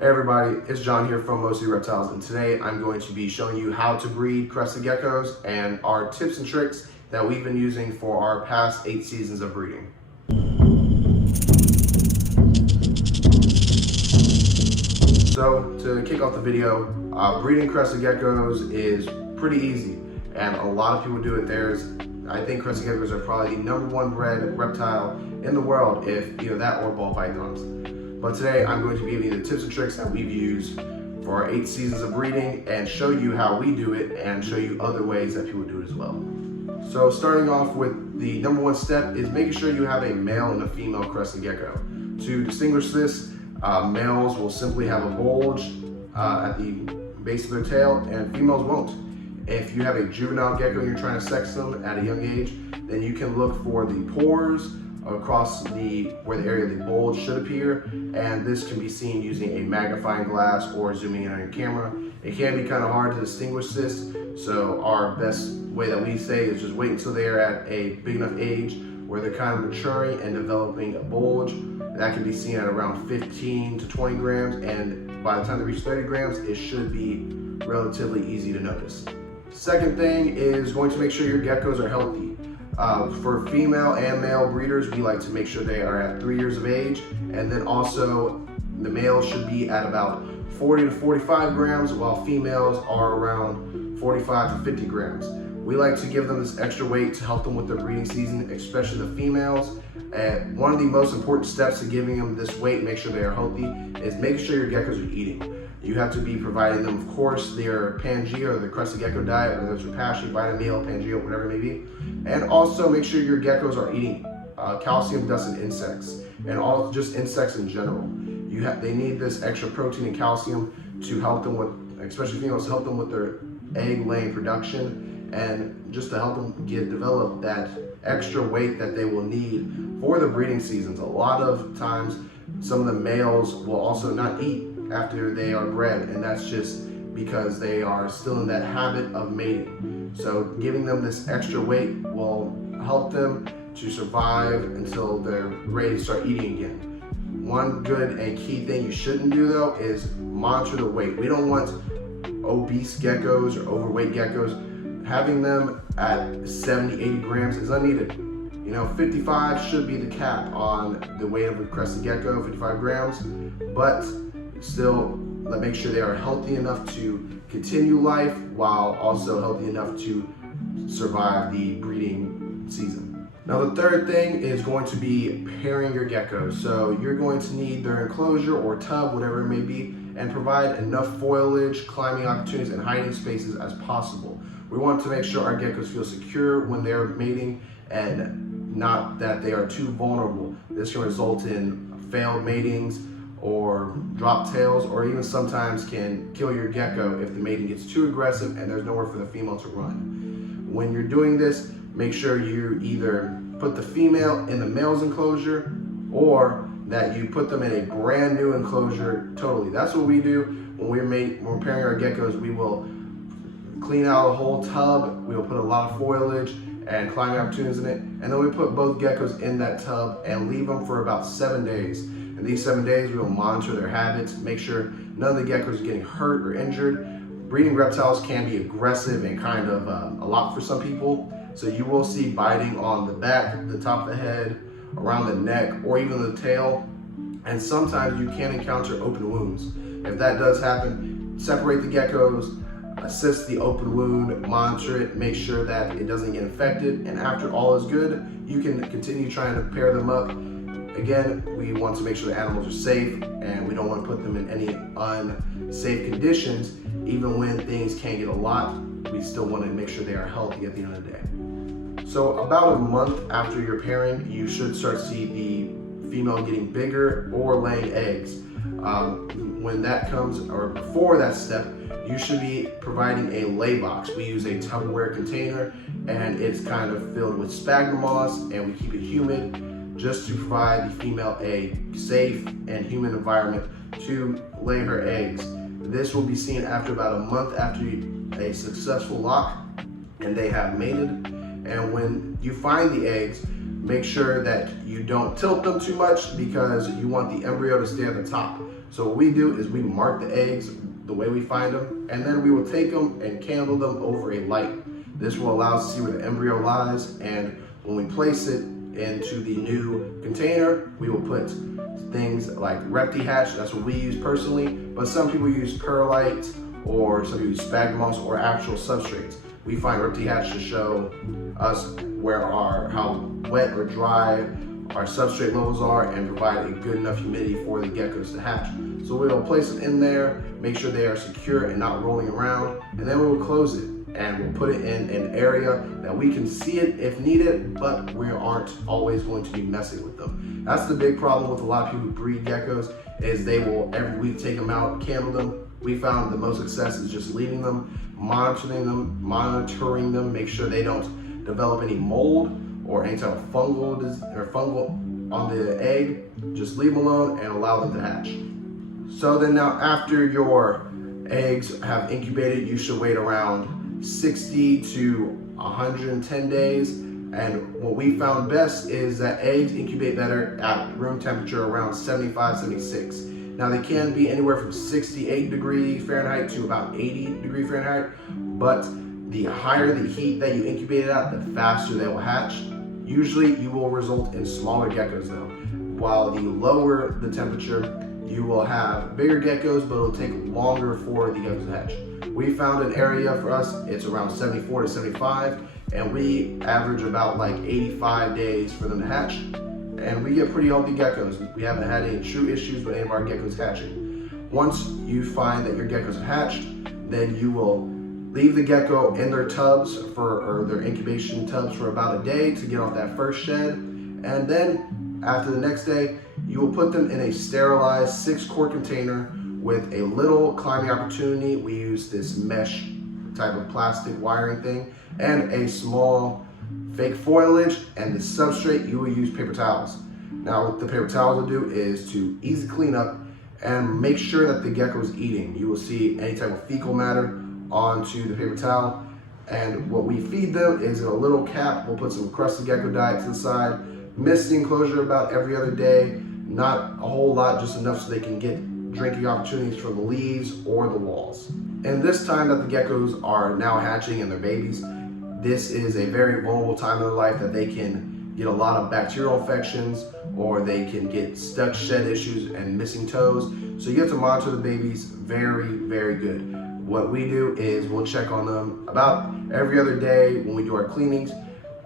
Hey everybody, it's John here from Mostly Reptiles, and today I'm going to be showing you how to breed crested geckos and our tips and tricks that we've been using for our past 8 seasons of breeding. So to kick off the video, breeding crested geckos is pretty easy, and a lot of people do it. I think crested geckos are probably the #1 bred reptile in the world, if either that or ball pythons. But today I'm going to be giving you the tips and tricks that we've used for our 8 seasons of breeding and show you how we do it and show you other ways that people do it as well. So starting off with the #1 step is making sure you have a male and a female crested gecko. To distinguish this, males will simply have a bulge at the base of their tail and females won't. If you have a juvenile gecko and you're trying to sex them at a young age, then you can look for the pores across where the area of the bulge should appear, and this can be seen using a magnifying glass or zooming in on your camera. It can be kind of hard to distinguish this, so our best way that we say is just wait until they're at a big enough age where they're kind of maturing and developing a bulge. That can be seen at around 15 to 20 grams, and by the time they reach 30 grams, it should be relatively easy to notice. Second thing is going to make sure your geckos are healthy. For female and male breeders, we like to make sure they are at 3 years of age, and then also the males should be at about 40 to 45 grams, while females are around 45 to 50 grams. We like to give them this extra weight to help them with their breeding season, especially the females. And one of the most important steps to giving them this weight, make sure they are healthy, is making sure your geckos are eating. You have to be providing them, of course, their Pangea or the crested gecko diet, whether it's Repashy, Vitameal, Pangea, whatever it may be. And also make sure your geckos are eating calcium, dust, and insects, and all just insects in general. They need this extra protein and calcium to help them with, especially females, to help them with their egg laying production, and just to help them develop that extra weight that they will need for the breeding seasons. A lot of times, some of the males will also not eat after they are bred, and that's just because they are still in that habit of mating. So giving them this extra weight will help them to survive until they're ready to start eating again. One good and key thing you shouldn't do though is monitor the weight. We don't want obese geckos or overweight geckos. Having them at 70, 80 grams is unneeded. 55 should be the cap on the weight of a crested gecko, 55 grams, but still make sure they are healthy enough to continue life while also healthy enough to survive the breeding season. Now the third thing is going to be pairing your geckos. So you're going to need their enclosure or tub, whatever it may be, and provide enough foliage, climbing opportunities, and hiding spaces as possible. We want to make sure our geckos feel secure when they're mating and not that they are too vulnerable. This can result in failed matings or drop tails, or even sometimes can kill your gecko if the mating gets too aggressive and there's nowhere for the female to run. When you're doing this, make sure you either put the female in the male's enclosure or that you put them in a brand new enclosure totally. That's what we do when we're pairing our geckos. We will clean out a whole tub, we will put a lot of foliage and climbing opportunities in it, and then we put both geckos in that tub and leave them for about 7 days. In these 7 days, we will monitor their habits, make sure none of the geckos are getting hurt or injured. Breeding reptiles can be aggressive and kind of a lot for some people. So you will see biting on the back, the top of the head, around the neck, or even the tail. And sometimes you can encounter open wounds. If that does happen, separate the geckos, assess the open wound, monitor it, make sure that it doesn't get infected. And after all is good, you can continue trying to pair them up. Again, we want to make sure the animals are safe, and we don't want to put them in any unsafe conditions. Even when things can get a lot, we still want to make sure they are healthy at the end of the day. So about a month after your pairing, you should start to see the female getting bigger or laying eggs. When that comes, or before that step, you should be providing a lay box. We use a Tupperware container, and it's kind of filled with sphagnum moss, and we keep it humid, just to provide the female a safe and humid environment to lay her eggs. This will be seen after about a month after a successful lock and they have mated. And when you find the eggs, make sure that you don't tilt them too much because you want the embryo to stay at the top. So what we do is we mark the eggs the way we find them, and then we will take them and candle them over a light. This will allow us to see where the embryo lies, and when we place it into the new container, we will put things like ReptiHatch. That's what we use personally, but some people use perlite, or some people use sphagnum moss, or actual substrates. We find ReptiHatch to show us how wet or dry our substrate levels are and provide a good enough humidity for the geckos to hatch. So we'll place it in there, make sure they are secure and not rolling around, and then we will close it and we'll put it in an area that we can see it if needed, but we aren't always going to be messing with them. That's the big problem with a lot of people who breed geckos, is they will every week take them out, candle them. We found the most success is just leaving them, monitoring them, make sure they don't develop any mold or any type of fungal on the egg. Just leave them alone and allow them to hatch. So then now, after your eggs have incubated, you should wait around 60 to 110 days. And what we found best is that eggs incubate better at room temperature around 75, 76. Now they can be anywhere from 68 degrees Fahrenheit to about 80 degrees Fahrenheit, but the higher the heat that you incubate it at, the faster they will hatch. Usually you will result in smaller geckos though. While the lower the temperature, you will have bigger geckos, but it'll take longer for the geckos to hatch. We found an area for us, it's around 74 to 75, and we average about like 85 days for them to hatch. And we get pretty healthy geckos. We haven't had any true issues with any of our geckos hatching. Once you find that your geckos have hatched, then you will leave the gecko in their tubs or their incubation tubs for about a day to get off that first shed. And then after the next day, you will put them in a sterilized 6-quart container with a little climbing opportunity. We use this mesh type of plastic wiring thing and a small fake foliage, and the substrate you will use paper towels. Now what the paper towels will do is to easy clean up and make sure that the gecko is eating. You will see any type of fecal matter onto the paper towel, and what we feed them is in a little cap. We'll put some Crested gecko diet to the side, mist the enclosure about every other day, not a whole lot, just enough so they can get drinking opportunities from the leaves or the walls. And this time that the geckos are now hatching and they're babies, this is a very vulnerable time in their life that they can get a lot of bacterial infections, or they can get stuck shed issues and missing toes. So you have to monitor the babies very, very good. What we do is we'll check on them about every other day when we do our cleanings.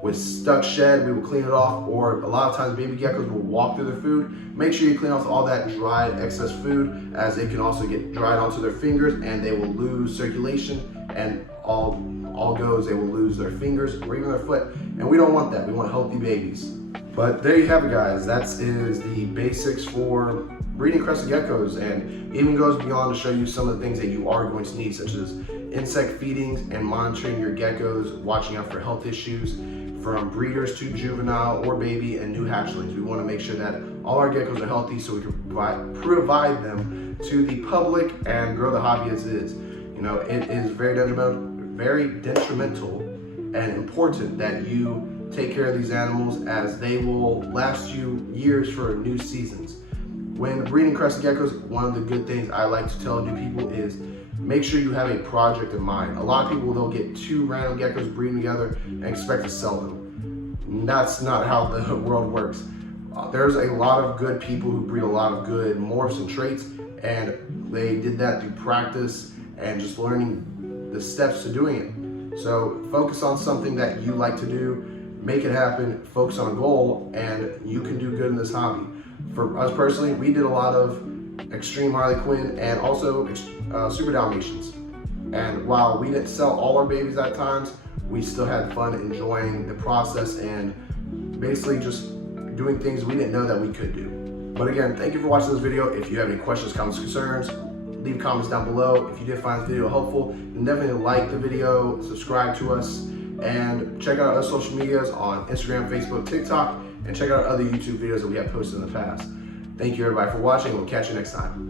With stuck shed, we will clean it off, or a lot of times baby geckos will walk through their food. Make sure you clean off all that dried excess food, as they can also get dried onto their fingers and they will lose circulation, and all goes, they will lose their fingers or even their foot. And we don't want that. We want healthy babies. But there you have it, guys. That is the basics for breeding crested geckos, and even goes beyond to show you some of the things that you are going to need, such as insect feedings and monitoring your geckos, watching out for health issues from breeders to juvenile or baby and new hatchlings. We want to make sure that all our geckos are healthy so we can provide them to the public and grow the hobby as is. You know, it is very detrimental and important that you take care of these animals, as they will last you years for new seasons. When breeding crested geckos, one of the good things I like to tell new people is make sure you have a project in mind. A lot of people, they'll get 2 random geckos breeding together and expect to sell them. That's not how the world works. There's a lot of good people who breed a lot of good morphs and traits, and they did that through practice and just learning the steps to doing it. So focus on something that you like to do, make it happen, focus on a goal, and you can do good in this hobby. For us personally, we did a lot of extreme Harley Quinn and also Super Dalmatians. And while we didn't sell all our babies at times, we still had fun enjoying the process and basically just doing things we didn't know that we could do. But again, thank you for watching this video. If you have any questions, comments, concerns, leave comments down below. If you did find this video helpful, then definitely like the video, subscribe to us, and check out our social medias on Instagram, Facebook, TikTok, and check out other YouTube videos that we have posted in the past. Thank you everybody for watching. We'll catch you next time.